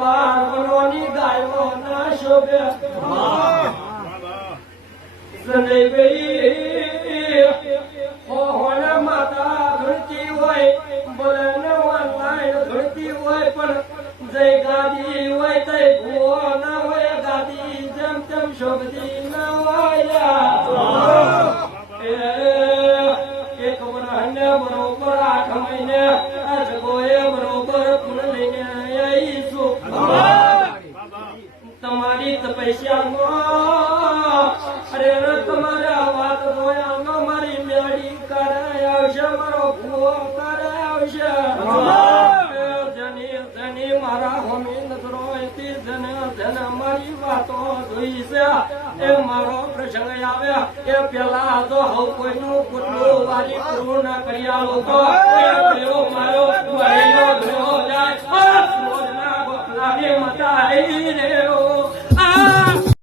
વાર બનોની ગાયો ના શોભે હોના માતા ધરતી હોય બોલે નવાય ધરતી હોય પણ જય ગાદી હોય તય ભૂવો ના હોય ગાદી જેમ તેમ શોભતી ના હોય એક વર્ષને બરોબર 8 મહિને આ જગોએ બરોબર પૂર્ણ લઈને આવીશું તમારી તપસ્યાનો અરે તમારા વાત જોયાનો મારી મેળી કરે આવશે મારો ભૂવો કરે આવશે જની મારા હોમી નજરો એથી જને મારી વાતો જોઈ છે એ મારો પ્રસંગ આવે એ પેલા તો હવ કોઈનું કુટલું વારી પૂરું ના કરી આવો તો